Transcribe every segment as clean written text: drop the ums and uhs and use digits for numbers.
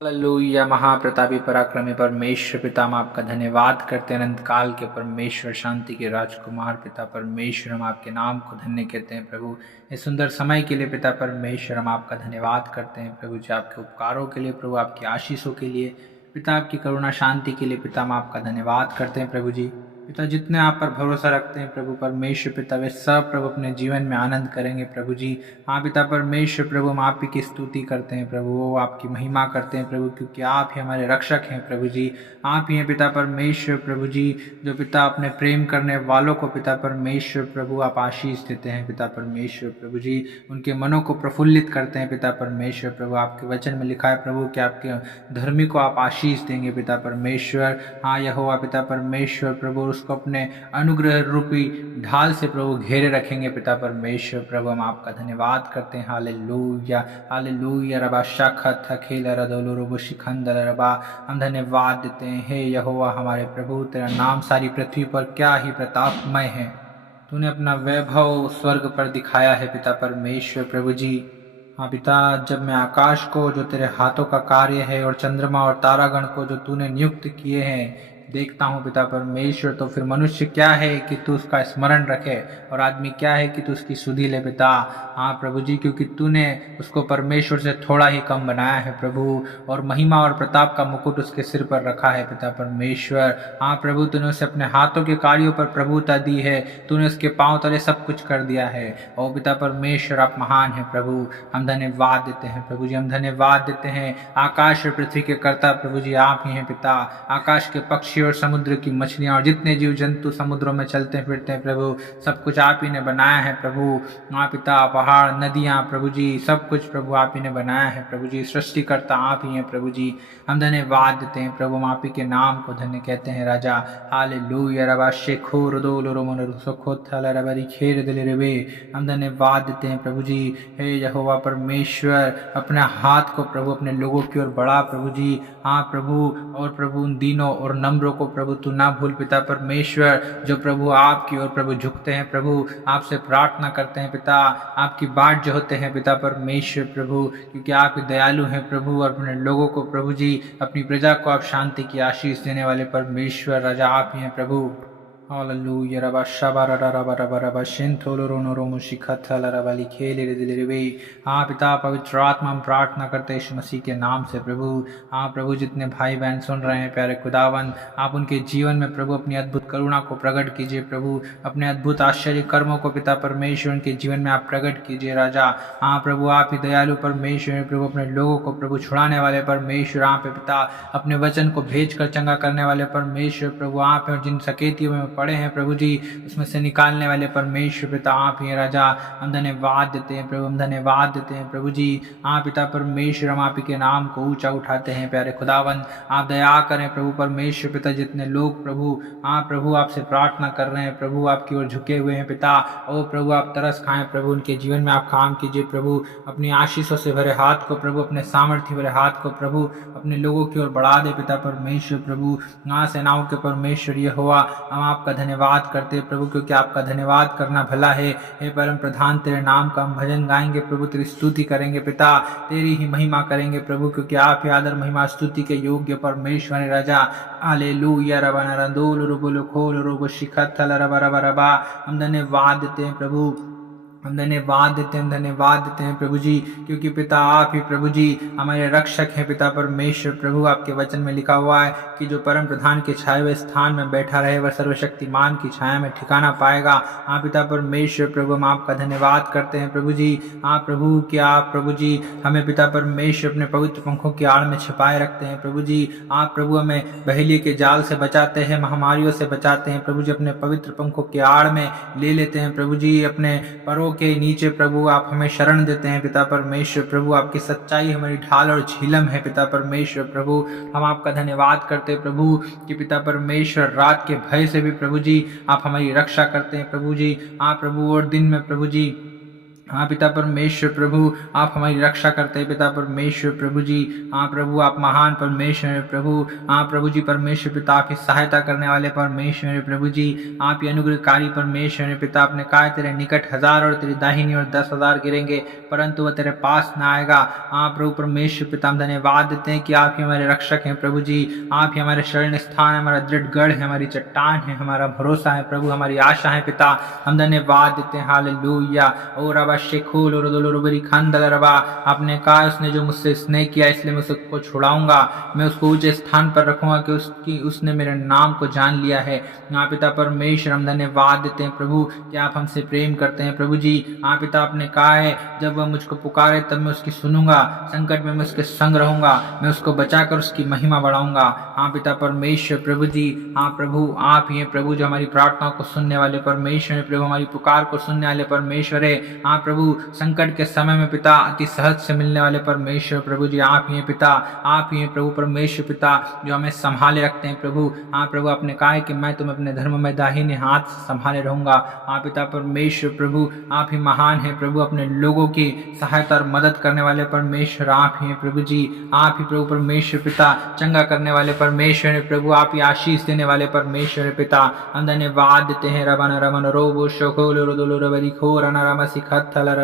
Hallelujah. महाप्रतापी पराक्रमी परमेश्वर पिता, हम आपका धन्यवाद करते हैं। अनंत काल के परमेश्वर, शांति के राजकुमार पिता परमेश्वर, हम आपके नाम को धन्य कहते हैं प्रभु। इस सुंदर समय के लिए पिता परमेश्वर हम आपका धन्यवाद करते हैं प्रभु जी, आपके उपकारों के लिए प्रभु, आपकी आशीषों के लिए पिता, आपकी करुणा शांति के लिए पिता, हम आपका धन्यवाद करते हैं प्रभु जी। पिता, जितने आप पर भरोसा रखते हैं प्रभु परमेश्वर पिता, वे सब प्रभु अपने जीवन में आनंद करेंगे प्रभु जी। हाँ पिता परमेश्वर प्रभु, हम आप ही की स्तुति करते हैं प्रभु, वो आपकी महिमा करते हैं प्रभु, क्योंकि आप ही हमारे रक्षक हैं प्रभु जी। आप ही हैं पिता परमेश्वर प्रभु जी, जो पिता अपने प्रेम करने वालों को पिता परमेश्वर प्रभु आप आशीष देते हैं पिता परमेश्वर प्रभु जी। उनके मनों को प्रफुल्लित करते हैं पिता परमेश्वर प्रभु। आपके वचन में लिखा है प्रभु कि आपके धर्मी को आप आशीष देंगे पिता परमेश्वर। हाँ यहोवा पिता परमेश्वर प्रभु, उसको अपने अनुग्रह रूपी ढाल से प्रभु घेरे रखेंगे पिता परमेश्वर प्रभु। हम आपका धन्यवाद करते हैं। Hallelujah hallelujah. रबा शाखा थखेल रदोलो रबो शिखंदल रबा, हम धन्यवाद देते हैं। हे यहोवा हमारे प्रभु, तेरा नाम सारी पृथ्वी पर क्या ही प्रतापमय है। तूने अपना वैभव स्वर्ग पर दिखाया है पिता परमेश्वर प्रभु जी। हाँ पिता, जब मैं आकाश को जो तेरे हाथों का कार्य है और चंद्रमा और तारागण को जो तूने नियुक्त किए हैं देखता हूँ पिता परमेश्वर, तो फिर मनुष्य क्या है कि तू उसका स्मरण रखे, और आदमी क्या है कि तू उसकी सुधि ले पिता। हाँ प्रभु जी, क्योंकि तूने उसको परमेश्वर से थोड़ा ही कम बनाया है प्रभु, और महिमा और प्रताप का मुकुट उसके सिर पर रखा है पिता परमेश्वर। हाँ प्रभु, तूने उसे अपने हाथों के कार्यों पर प्रभुता दी है, तूने उसके पांव तले सब कुछ कर दिया है। ओ पिता परमेश्वर, आप महान हैं प्रभु, हम धन्यवाद देते हैं प्रभु जी, हम धन्यवाद देते हैं। आकाश और पृथ्वी के कर्ता प्रभु जी आप ही हैं पिता। आकाश के पक्षी और समुद्र की मछलियां और जितने जीव जंतु समुद्रों में चलते फिरते हैं प्रभु, सब कुछ आप ही ने बनाया है प्रभु। हाँ पिता, पहाड़ नदियां प्रभु जी, सब कुछ प्रभु आप ही ने बनाया है प्रभु जी। सृष्टिकर्ता आप ही हैं प्रभु जी, हम धन्यवाद देते हैं प्रभु, हम आप ही के नाम को धन्य कहते हैं राजा। हालेलुया। रबा शेखोर दोलो रोमन रुसोखोथल रबरी खेर दिले रेबे, हम धन्यवाद देते हैं प्रभु जी। हे यहोवा परमेश्वर, अपने हाथ को प्रभु अपने लोगों की ओर बढ़ा प्रभु जी। हाँ प्रभु, और प्रभु उन दीनों और नम्रों को प्रभु तू ना भूल पिता परमेश्वर, जो प्रभु आपकी ओर प्रभु झुकते हैं प्रभु, आपसे प्रार्थना करते हैं पिता, आपकी बाट जो होते हैं पिता परमेश्वर प्रभु, क्योंकि आप दयालु हैं प्रभु, और अपने लोगों को प्रभु जी, अपनी प्रजा को आप शांति की आशीष देने वाले परमेश्वर राजा आप ही हैं प्रभु। हालेलुया। रबा शबा रबा रबा रबा रबा शिंथोलो रोनो रोमो शिखथल रबा लिखेले रे दिले रे। हाँ पिता पवित्र आत्मा, हम प्रार्थना करते हैं यीशु मसीह के नाम से प्रभु। हाँ प्रभु, जितने भाई बहन सुन रहे हैं प्यारे खुदावन, आप उनके जीवन में प्रभु अपनी अद्भुत करुणा को प्रकट कीजिए प्रभु, अपने अद्भुत आश्चर्य कर्मों को पिता परमेश्वर उनके जीवन में आप प्रकट कीजिए राजा। हाँ प्रभु, आप ही दयालु परमेश्वर प्रभु, अपने लोगों को प्रभु छुड़ाने वाले परमेश्वर आप है पिता, अपने वचन को भेज कर चंगा करने वाले परमेश्वर प्रभु आप हैं, और जिन सकेतियों में पड़े हैं प्रभु जी, उसमें से निकालने वाले परमेश्वर पिता आप ही राजा। हम धन्यवाद देते हैं प्रभु, हम धन्यवाद देते हैं प्रभु जी। हाँ पिता परमेश्वर, हम आप ही के नाम को ऊंचा उठाते हैं प्यारे खुदावन, आप दया करें प्रभु परमेश्वर पिता। जितने लोग प्रभु, हाँ प्रभु आपसे प्रार्थना कर रहे हैं प्रभु, आपकी ओर झुके हुए हैं पिता, ओ प्रभु आप तरस खाएं प्रभु, उनके जीवन में आप काम कीजिए प्रभु, अपनी आशीषों से भरे हाथ को प्रभु, अपने सामर्थ्य भरे हाथ को प्रभु अपने लोगों की ओर बढ़ा दे पिता परमेश्वर प्रभु। ना सेनाओं के परमेश्वर ये हुआ, हम आपका धन्यवाद करते हैं प्रभु, क्योंकि आपका धन्यवाद करना भला है। हे परम प्रधान, तेरे नाम का हम भजन गाएंगे प्रभु, तेरी स्तुति करेंगे पिता, तेरी ही महिमा करेंगे प्रभु, क्योंकि आप ही आदर महिमा स्तुति के योग्य परमेश्वर है राजा। हालेलुया। रबा नरंदोल रुबुल खोल रुब शिखथल रबा रबा रबा, हम धन्यवाद देते हैं प्रभु, हम धन्यवाद देते हैं, धन्यवाद देते हैं प्रभु जी, क्योंकि पिता आप ही प्रभु जी हमारे रक्षक हैं पिता परमेश्वर प्रभु। आपके वचन में लिखा हुआ है कि जो परम प्रधान के छाए हुए स्थान में बैठा रहे वह सर्वशक्तिमान की छाया में ठिकाना पाएगा। हाँ पिता परमेश्वर प्रभु, हम आपका धन्यवाद करते हैं प्रभु जी। हाँ प्रभु, कि आप प्रभु जी हमें पिता परमेश्वर अपने पवित्र पंखों की आड़ में छिपाए रखते हैं प्रभु जी। आप प्रभु हमें बहेलिए के जाल से बचाते हैं, महामारियों से बचाते हैं प्रभु जी, अपने पवित्र पंखों की आड़ में ले लेते हैं प्रभु जी। अपने परों के नीचे प्रभु आप हमें शरण देते हैं पिता परमेश्वर प्रभु, आपकी सच्चाई हमारी ढाल और झीलम है पिता परमेश्वर प्रभु। हम आपका धन्यवाद करते हैं प्रभु कि पिता परमेश्वर रात के भय से भी प्रभु जी आप हमारी रक्षा करते हैं प्रभु जी। आप प्रभु, और दिन में प्रभु जी हाँ पिता परमेश्वर प्रभु, आप हमारी रक्षा करते हैं पिता परमेश्वर प्रभु जी। हाँ प्रभु, आप महान परमेश्वर हैं प्रभु। हाँ प्रभु जी परमेश्वर पिता, आपकी सहायता करने वाले परमेश्वर हैं प्रभु जी। आप ये अनुग्रहकारी परमेश्वर हैं पिता। आपने कहा तेरे निकट 1000 और तेरी दाहिनी और 10,000 गिरेंगे, परंतु वह तेरे पास ना आएगा। हाँ प्रभु परमेश्वर पिता, हम धन्यवाद देते हैं कि आप ही हमारे रक्षक हैं प्रभु जी। आप ही हमारे शरण स्थान है, हमारा दृढ़ गढ़ है, हमारी चट्टान है, हमारा भरोसा है प्रभु, हमारी आशा है पिता। हम धन्यवाद देते हैं। हालेलुया। ओ रबा शेखुल और दुलुरुबरी खंदल रबा, आपने कहा उसने जो मुझसे स्नेह किया इसलिए मैं उसको छुड़ाऊंगा, मैं उसको ऊंचे स्थान पर रखूंगा कि उसने मेरे नाम को जान लिया है। हाँ पिता परमेश्वर, हम धन्यवाद देते हैं प्रभु कि आप हमसे प्रेम करते हैं प्रभु जी। हाँ पिता, आपने कहा है जब वह मुझको पुकारे तब मैं उसकी सुनूंगा, संकट में मैं उसके संग रहूंगा, मैं उसको बचाकर उसकी महिमा बढ़ाऊंगा। हाँ पिता परमेश्वर प्रभु जी। हाँ प्रभु, आप ही हैं प्रभु जो हमारी प्रार्थनाओं को सुनने वाले परमेश्वर है प्रभु, हमारी पुकार को सुनने वाले परमेश्वर है। हाँ प्रभु, संकट के समय में पिता अति सहज से मिलने वाले परमेश्वर प्रभु जी, आप ही हैं पिता। आप ही हैं प्रभु परमेश्वर पिता जो हमें संभाले रखते हैं प्रभु। हाँ प्रभु, आपने कहा है कि मैं तुम्हें अपने धर्म में दाहिने हाथ से संभाले रहूंगा। हाँ पिता परमेश्वर प्रभु, आप ही महान है प्रभु, अपने लोगों की सहायता और मदद करने वाले परमेश्वर आप ही हैं प्रभु जी। आप ही प्रभु परमेश्वर पिता चंगा करने वाले परमेश्वर है प्रभु, आप ही आशीष देने वाले परमेश्वर है पिता। हम धन्यवाद देते हैं। रबन रमन रोबो शोकोलो रोदोलो रबरी खोर अनारामा सिखत्थल हम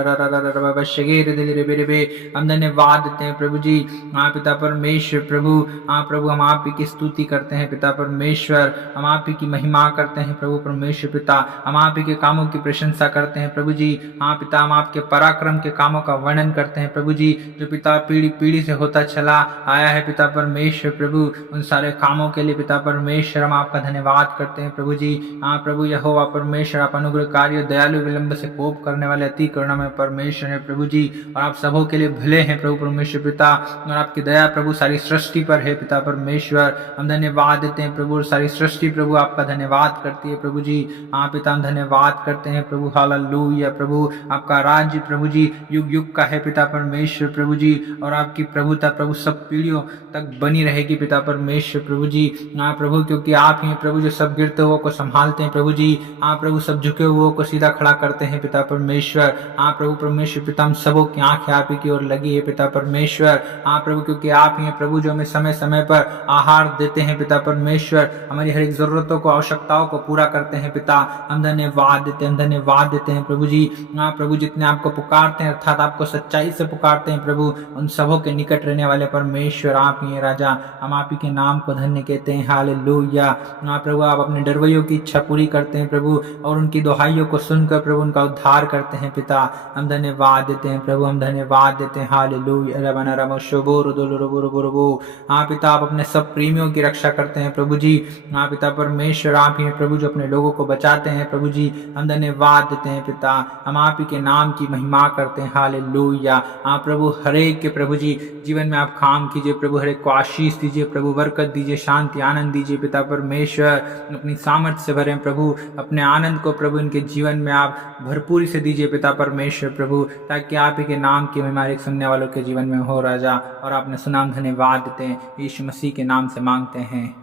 धन्यवाद देते हैं प्रभु जी। हाँ पिता परमेश्वर प्रभु, हाँ प्रभु, हम आप ही की स्तुति करते हैं पिता परमेश्वर, हम आप ही की महिमा करते हैं प्रभु परमेश्वर पिता, हम आप ही के कामों की प्रशंसा करते हैं प्रभु जी। हाँ पिता, हम आपके पराक्रम के कामों का वर्णन करते हैं प्रभु जी, जो पिता पीढ़ी पीढ़ी से होता चला आया है पिता परमेश्वर प्रभु। उन सारे कामों के लिए पिता परमेश्वर हम आपका धन्यवाद करते हैं प्रभु जी। हाँ प्रभु यहोवा परमेश्वर, आप अनुग्रहकारी और दयालु, विलंब से कोप करने वाले, अति करुणामय परमेश्वर है प्रभु जी, और आप सबों के लिए भले हैं प्रभु परमेश्वर पिता, और आपकी दया प्रभु सारी सृष्टि पर है पिता परमेश्वर। हम धन्यवाद देते हैं प्रभु, सारी सृष्टि प्रभु आपका धन्यवाद करती है प्रभु जी। हाँ पिता, हम धन्यवाद करते हैं प्रभु। हालेलुया प्रभु, आपका राज्य प्रभु जी युग युग का है पिता परमेश्वर प्रभु जी, और आपकी प्रभुता प्रभु सब पीढ़ियों तक बनी रहेगी पिता परमेश्वर प्रभु जी। हाँ प्रभु, क्योंकि आप ही प्रभु जो सब गिरते हुए को संभालते हैं प्रभु जी। हाँ प्रभु, सब झुके हुए को सीधा खड़ा करते हैं पिता परमेश्वर। हाँ प्रभु परमेश्वर पिता, हम सबों की आंखें आप ही की ओर लगी है पिता परमेश्वर। हाँ प्रभु, क्योंकि आप ही हैं प्रभु जो हमें समय समय पर आहार देते हैं पिता परमेश्वर, हमारी हर एक जरूरतों को, आवश्यकताओं को पूरा करते हैं पिता। हम धन्यवाद देते हैं, हम धन्यवाद देते हैं प्रभु जी। हाँ प्रभु, जितने आपको पुकारते हैं अर्थात आपको सच्चाई से पुकारते हैं प्रभु, उन सबों के निकट रहने वाले परमेश्वर आप ही हैं राजा। हम आप ही के नाम को धन्य कहते हैं। हालेलुया। हाँ प्रभु, आप अपने डरवैयों की इच्छा पूरी करते हैं प्रभु, और उनकी दुहाइयों को सुनकर प्रभु उनका उद्धार करते हैं पिता। हम धन्यवाद देते हैं प्रभु, हम धन्यवाद देते हैं। हालेलुया। रबना रमो शोबो रुदुलु रुबु रुबु रुबु। हाँ पिता, आप अपने सब प्रेमियों की रक्षा करते हैं प्रभु जी। हाँ पिता परमेश्वर, आप ही हैं प्रभु जो अपने लोगों को बचाते हैं प्रभु जी। हम धन्यवाद देते हैं पिता, हम आप ही के नाम की महिमा करते हैं। हालेलुया। हाँ प्रभु, हरेक के प्रभु जी जीवन में आप काम कीजिए प्रभु, हरेक को आशीष दीजिए प्रभु, बरकत दीजिए, शांति आनंद दीजिए पिता परमेश्वर। अपनी सामर्थ्य से भरें प्रभु, अपने आनंद को प्रभु इनके जीवन में आप भरपूरी से दीजिए पिता परमेश्वर प्रभु, ताकि आप ही के नाम की महिमा एक सुनने वालों के जीवन में हो राजा। और आपने सुनाम धन्यवाद देते हैं, यीशु मसीह के नाम से मांगते हैं,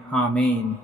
आमीन।